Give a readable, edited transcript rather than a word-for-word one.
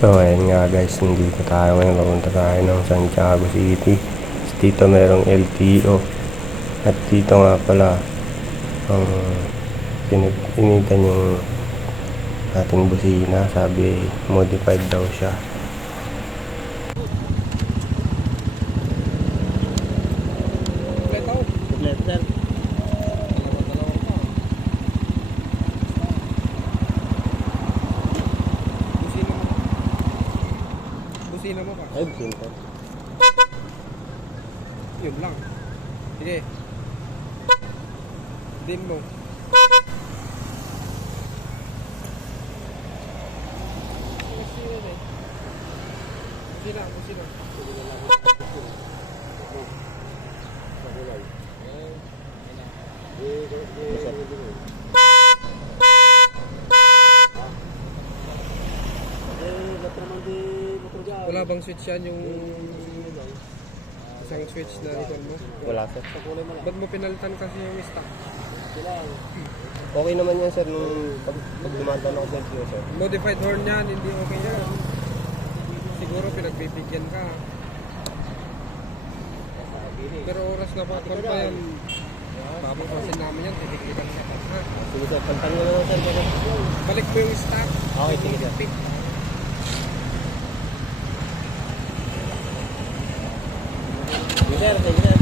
So ayun nga guys, nandito tayo ngayon, papunta tayo ng Santiago City. Dito merong LTO. At dito nga pala ang pinag-initan yung ating busina. Sabi modified daw siya. Busina mo pa? Ay, busina pa. Yun lang. Sige. Dim mo. Busina, busina. Wala bang switch yan yung isang switch na recall mo? Wala sir. Ba't mo pinalitan kasi yung stock? Okay naman yan sir nung pag dumataan ako sa LTO sir. Modified horn yan, hindi okay yan. Siguro pinagbibigyan ka. Pero oras na pa yan. Babaklasin namin yan, titigilan ka pa. Ha? Sige sir, pantang nyo naman sir. Balik mo yung stock. Okay, sige sir. Sige sir, sige sir.